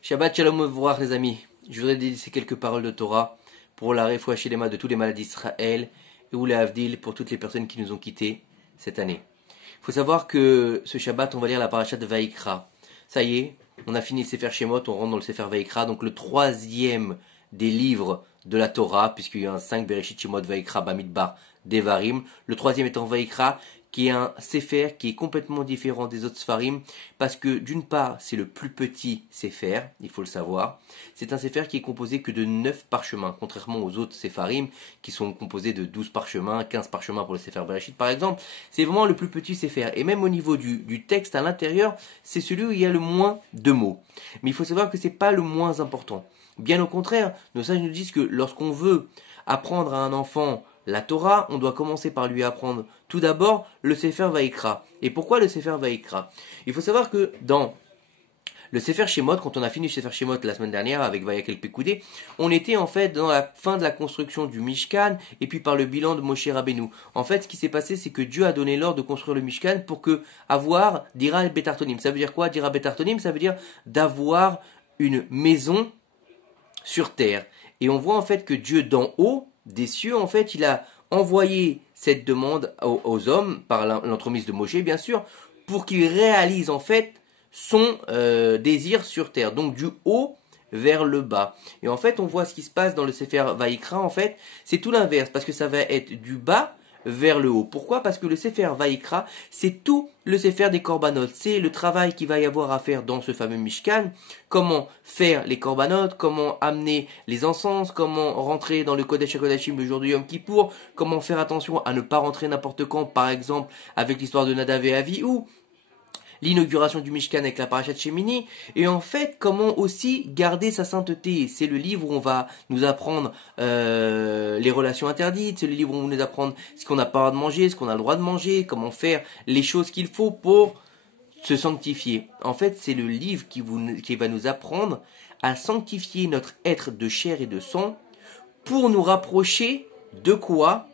Shabbat Shalom Mevorach les amis. Je voudrais dédier quelques paroles de Torah pour la réfoua shelema de tous les malades d'Israël et ou les Havdil pour toutes les personnes qui nous ont quittés cette année. Il faut savoir que ce Shabbat on va lire la paracha de Vaïkra. Ça y est, on a fini le Sefer Shemot, on rentre dans le Sefer Vaïkra, donc le troisième des livres de la Torah, puisqu'il y a un 5 Bereshit, Shemot, Vaïkra, Bamidbar, Devarim. Le troisième étant Vaïkra, qui est un Sefer qui est complètement différent des autres Sfarim, parce que d'une part, c'est le plus petit Sefer, il faut le savoir. C'est un Sefer qui est composé que de 9 parchemins, contrairement aux autres Sefarim, qui sont composés de 12 parchemins, 15 parchemins pour le Sefer Bereshit par exemple. C'est vraiment le plus petit Sefer. Et même au niveau du texte à l'intérieur, c'est celui où il y a le moins de mots. Mais il faut savoir que c'est pas le moins important. Bien au contraire, nos sages nous disent que lorsqu'on veut apprendre à un enfant la Torah, on doit commencer par lui apprendre tout d'abord le Sefer Vaïkra. Et pourquoi le Sefer Vaïkra? Il faut savoir que dans le Sefer Shemot, quand on a fini le Sefer Shemot la semaine dernière avec Vayakel Pekoudé, on était en fait dans la fin de la construction du Mishkan et puis par le bilan de Moshe Rabbeinu. En fait, ce qui s'est passé, c'est que Dieu a donné l'ordre de construire le Mishkan pour que avoir Dira et Betartonim. Ça veut dire quoi, Dira Betartonim? Ça veut dire d'avoir une maison sur terre. Et on voit en fait que Dieu d'en haut, des cieux, en fait, il a envoyé cette demande aux hommes, par l'entremise de Moshe, bien sûr, pour qu'ils réalisent en fait son désir sur terre. Donc du haut vers le bas. Et en fait, on voit ce qui se passe dans le Sefer Vaïkra, en fait, c'est tout l'inverse, parce que ça va être du bas vers le haut. Pourquoi? Parce que le Sefer Vaïkra, c'est tout le Sefer des Korbanot. C'est le travail qu'il va y avoir à faire dans ce fameux Mishkan. Comment faire les Korbanot, comment amener les encens, comment rentrer dans le Kodesh HaKodashim le jour du Yom Kippour, comment faire attention à ne pas rentrer n'importe quand, par exemple, avec l'histoire de Nadav et Avihu, l'inauguration du Mishkan avec la Parashat Shemini, et en fait, comment aussi garder sa sainteté. C'est le livre où on va nous apprendre les relations interdites, c'est le livre où on va nous apprendre ce qu'on n'a pas le droit de manger, ce qu'on a le droit de manger, comment faire les choses qu'il faut pour se sanctifier. En fait, c'est le livre qui va nous apprendre à sanctifier notre être de chair et de sang pour nous rapprocher de quoi?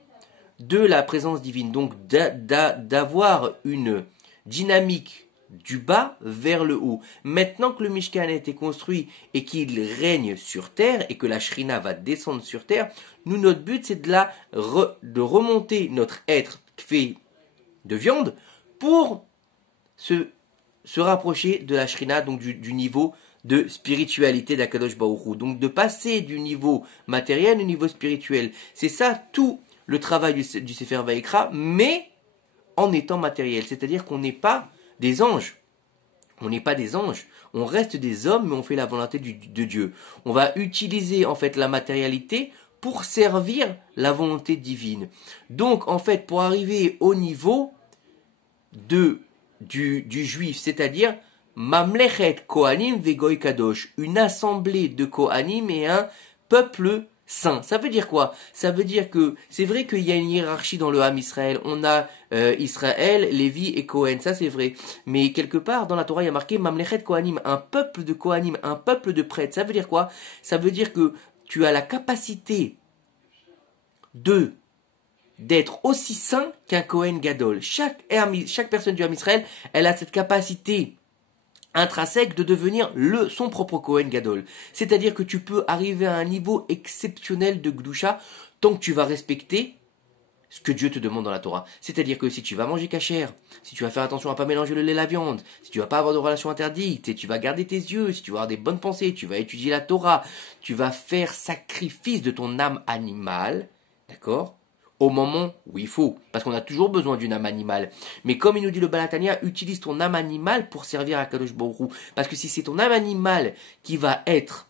De la présence divine. Donc d'avoir une dynamique du bas vers le haut. Maintenant que le Mishkan a été construit et qu'il règne sur terre et que la Shrina va descendre sur terre, nous, notre but, c'est de remonter notre être fait de viande pour se rapprocher de la Shrina, donc du niveau de spiritualité d'Akadosh Baruch Hu. Donc de passer du niveau matériel au niveau spirituel. C'est ça tout le travail du Sefer Vaïkra, mais en étant matériel. C'est-à-dire qu'on n'est pas des anges. On n'est pas des anges. On reste des hommes, mais on fait la volonté de Dieu. On va utiliser en fait la matérialité pour servir la volonté divine. Donc en fait, pour arriver au niveau du juif, c'est-à-dire Mamlechet Kohanim Vegoy Kadosh, une assemblée de Kohanim et un peuple saint. Ça veut dire quoi? Ça veut dire que c'est vrai qu'il y a une hiérarchie dans le Ham Israël. On a Israël, Lévi et Cohen, ça c'est vrai. Mais quelque part dans la Torah il y a marqué Mamlechet Kohanim, un peuple de Kohanim, un peuple de prêtres. Ça veut dire quoi? Ça veut dire que tu as la capacité d'être aussi saint qu'un Kohen Gadol. Chaque personne du Ham Israël, elle a cette capacité intrinsèque de devenir son propre Kohen Gadol. C'est-à-dire que tu peux arriver à un niveau exceptionnel de Gdusha tant que tu vas respecter ce que Dieu te demande dans la Torah. C'est-à-dire que si tu vas manger cachère, si tu vas faire attention à ne pas mélanger le lait et la viande, si tu vas pas avoir de relations interdites, et tu vas garder tes yeux, si tu vas avoir des bonnes pensées, tu vas étudier la Torah, tu vas faire sacrifice de ton âme animale, d'accord? Au moment où il faut, parce qu'on a toujours besoin d'une âme animale. Mais comme il nous dit le Baal HaTanya, utilise ton âme animale pour servir à Kadosh Baruch Hu. Parce que si c'est ton âme animale qui va être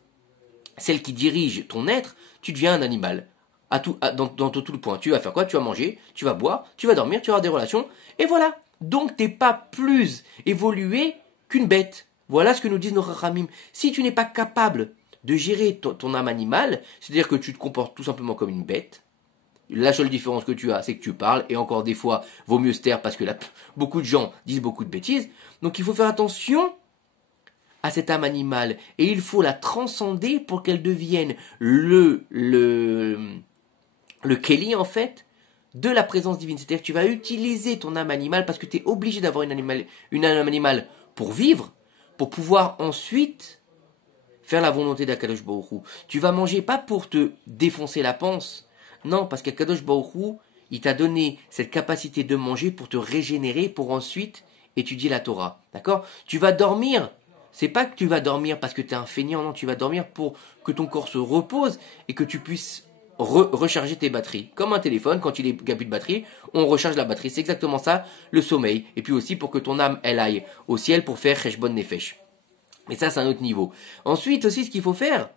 celle qui dirige ton être, tu deviens un animal. Dans tout le point. Tu vas faire quoi? Tu vas manger, tu vas boire, tu vas dormir, tu vas avoir des relations, et voilà. Donc t'es pas plus évolué qu'une bête. Voilà ce que nous disent nos Chachamim. Si tu n'es pas capable de gérer ton âme animale, c'est-à-dire que tu te comportes tout simplement comme une bête, la seule différence que tu as, c'est que tu parles, et encore des fois, vaut mieux se taire parce que là, beaucoup de gens disent beaucoup de bêtises. Donc il faut faire attention à cette âme animale, et il faut la transcender pour qu'elle devienne le Kéli, en fait, de la présence divine. C'est-à-dire que tu vas utiliser ton âme animale parce que tu es obligé d'avoir une âme animale pour vivre, pour pouvoir ensuite faire la volonté d'Akadosh Baruch Hu. Tu vas manger pas pour te défoncer la panse, non, parce qu'Akadosh Baruch Hu, il t'a donné cette capacité de manger pour te régénérer, pour ensuite étudier la Torah. D'accord? Tu vas dormir. C'est pas que tu vas dormir parce que tu es un feignant, non, tu vas dormir pour que ton corps se repose et que tu puisses recharger tes batteries. Comme un téléphone, quand il est a plus de batterie, on recharge la batterie. C'est exactement ça, le sommeil. Et puis aussi pour que ton âme, elle aille au ciel pour faire Cheshbon Nefesh. Mais ça, c'est un autre niveau. Ensuite aussi, ce qu'il faut faire,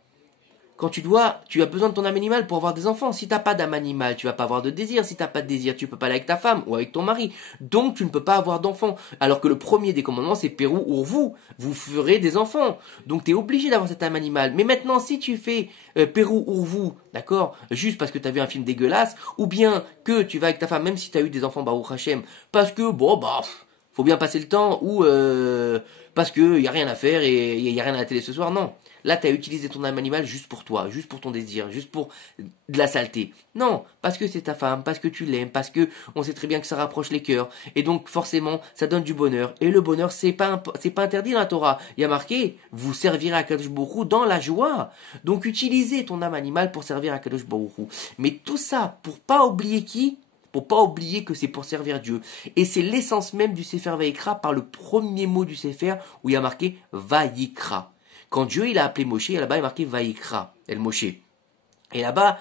quand tu as besoin de ton âme animale pour avoir des enfants. Si tu n'as pas d'âme animale, tu vas pas avoir de désir. Si tu n'as pas de désir, tu peux pas aller avec ta femme ou avec ton mari. Donc, tu ne peux pas avoir d'enfants. Alors que le premier des commandements, c'est Pérou ou vous ferez des enfants. Donc, tu es obligé d'avoir cette âme animale. Mais maintenant, si tu fais Pérou ou d'accord, juste parce que tu as vu un film dégueulasse, ou bien que tu vas avec ta femme, même si tu as eu des enfants, Baruch Hashem, parce que, faut bien passer le temps, ou parce qu'il n'y a rien à faire et il n'y a rien à la télé ce soir, non. Là, tu as utilisé ton âme animale juste pour toi, juste pour ton désir, juste pour de la saleté. Non, parce que c'est ta femme, parce que tu l'aimes, parce que on sait très bien que ça rapproche les cœurs. Et donc, forcément, ça donne du bonheur. Et le bonheur, c'est pas interdit dans la Torah. Il y a marqué, vous servirez à Kadosh Baruch Hu dans la joie. Donc, utilisez ton âme animale pour servir à Kadosh Baruch Hu. Mais tout ça, pour pas oublier qui? Pour pas oublier que c'est pour servir Dieu. Et c'est l'essence même du Sefer Vayikra par le premier mot du Sefer où il y a marqué Vayikra. Quand Dieu il a appelé Moshe, là-bas il est marqué Vayikra, El Moshe. Et là-bas,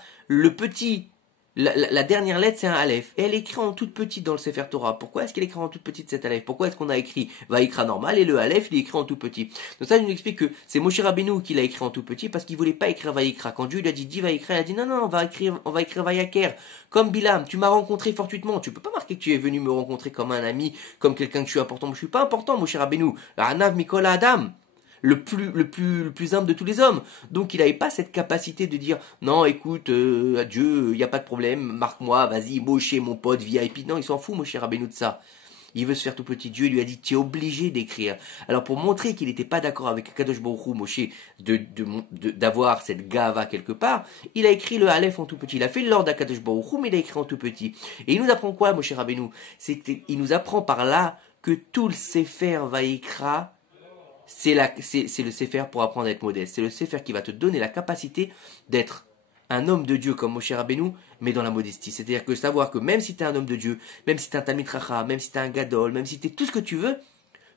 la dernière lettre c'est un Aleph. Et elle est écrite en toute petite dans le Sefer Torah. Pourquoi est-ce qu'elle est écrite en toute petite cette Aleph? Pourquoi est-ce qu'on a écrit Vayikra normal et le Aleph il est écrit en tout petit? Donc ça, je nous explique que c'est Moshe Rabbeinu qui l'a écrit en tout petit parce qu'il voulait pas écrire Vayikra. Quand Dieu lui a dit dis Vayikra, il a dit non, on va écrire Vayaker. Comme Bilam, tu m'as rencontré fortuitement. Tu peux pas marquer que tu es venu me rencontrer comme un ami, comme quelqu'un que je suis important. Je suis pas important, Moshe Rabbeinu. Anav Mikola Adam. Le plus humble de tous les hommes. Donc il n'avait pas cette capacité de dire non, écoute, Dieu, il n'y a pas de problème, marque-moi, vas-y, Moshe, mon pote, VIP. Non, il s'en fout, Moshe Rabbeinu de ça. Il veut se faire tout petit. Dieu lui a dit, tu es obligé d'écrire. Alors pour montrer qu'il n'était pas d'accord avec Kadosh Baruch Hu, Moshe, d'avoir cette gava quelque part, il a écrit le Aleph en tout petit. Il a fait l'ordre à Kadosh Baruch Hu, mais il a écrit en tout petit. Et il nous apprend quoi, Moshe Rabbeinu? Il nous apprend par là que tout le Sefer Vayikra, c'est le Sefer pour apprendre à être modeste. C'est le Sefer qui va te donner la capacité d'être un homme de Dieu comme Moshe Rabbeinu, mais dans la modestie. C'est-à-dire que savoir que même si tu es un homme de Dieu, même si tu es un Talmid Chacham, même si tu es un Gadol, même si tu es tout ce que tu veux,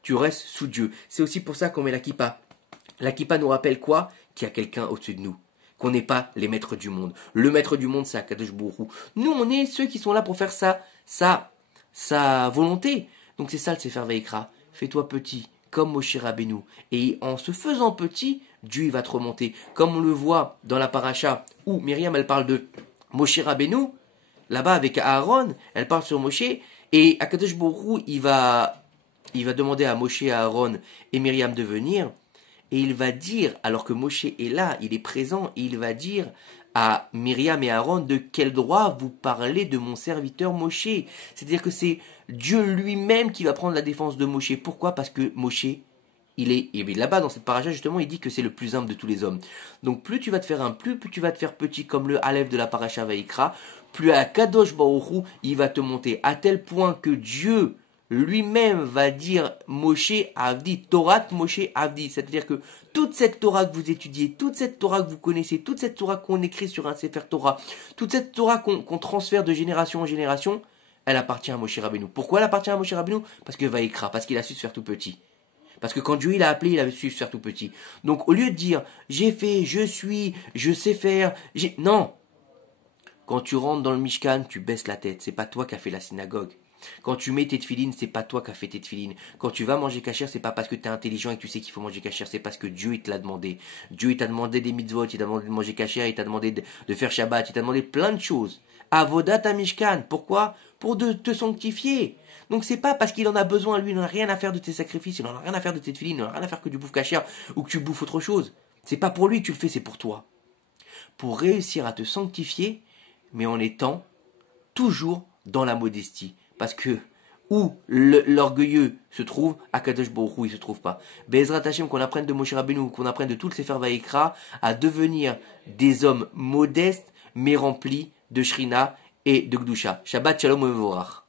tu restes sous Dieu. C'est aussi pour ça qu'on met la kippa. La kippa nous rappelle quoi? Qu'il y a quelqu'un au-dessus de nous. Qu'on n'est pas les maîtres du monde. Le maître du monde, c'est Akadosh Baruch Hu. Nous, on est ceux qui sont là pour faire sa volonté. Donc c'est ça le Sefer Vayikra. Fais-toi petit, comme Moshe Rabbeinu. Et en se faisant petit, Dieu il va te remonter. Comme on le voit dans la paracha où Myriam elle parle de Moshe Rabbeinu, là-bas avec Aaron, elle parle sur Moshe, et Akadosh Baruch Hu, il va demander à Moshe, à Aaron et Myriam de venir, et il va dire, alors que Moshe est là, il est présent, et il va dire à Myriam et Aaron, de quel droit vous parlez de mon serviteur Moshe? C'est-à-dire que c'est Dieu lui-même qui va prendre la défense de Moshe. Pourquoi? Parce que Moshe, et là-bas dans cette paracha justement, il dit que c'est le plus humble de tous les hommes. Donc plus tu vas te faire plus tu vas te faire petit comme le Aleph de la paracha Vayikra, plus à Kadosh Baruch Hu, il va te monter à tel point que Dieu lui-même va dire Moshe Avdi, Torah Moshe Avdi. C'est-à-dire que toute cette Torah que vous étudiez, toute cette Torah que vous connaissez, toute cette Torah qu'on écrit sur un Sefer Torah, toute cette Torah qu'on transfère de génération en génération, elle appartient à Moshe Rabbeinu. Pourquoi elle appartient à Moshe Rabbeinu? Parce que Vayikra, parce qu'il a su se faire tout petit. Parce que quand Dieu il a appelé, il a su se faire tout petit. Donc au lieu de dire j'ai fait, je suis, je sais faire, non. Quand tu rentres dans le Mishkan, tu baisses la tête. C'est pas toi qui as fait la synagogue. Quand tu mets tes tefilines, c'est pas toi qui as fait tes tefilines. Quand tu vas manger kasher, c'est pas parce que tu es intelligent et que tu sais qu'il faut manger kasher, c'est parce que Dieu il te l'a demandé. Dieu il t'a demandé des mitzvot, il t'a demandé de manger kasher, il t'a demandé de faire Shabbat, il t'a demandé plein de choses. Avodat à Mishkan, pourquoi? Pour te sanctifier. Donc c'est pas parce qu'il en a besoin, lui, il n'en a rien à faire de tes sacrifices, il n'en a rien à faire de tes tefilines, il n'en a rien à faire que du bouffe kasher ou que tu bouffes autre chose. C'est pas pour lui que tu le fais, c'est pour toi. Pour réussir à te sanctifier, mais en étant toujours dans la modestie. Parce que où l'orgueilleux se trouve, Akadosh Baruch Hu, il se trouve pas. Be'ezrat Hashem, qu'on apprenne de Moshe Rabbeinu, qu'on apprenne de tout le Sefer Vayikra, à devenir des hommes modestes, mais remplis de Shrina et de Gdusha. Shabbat Shalom Mevorach.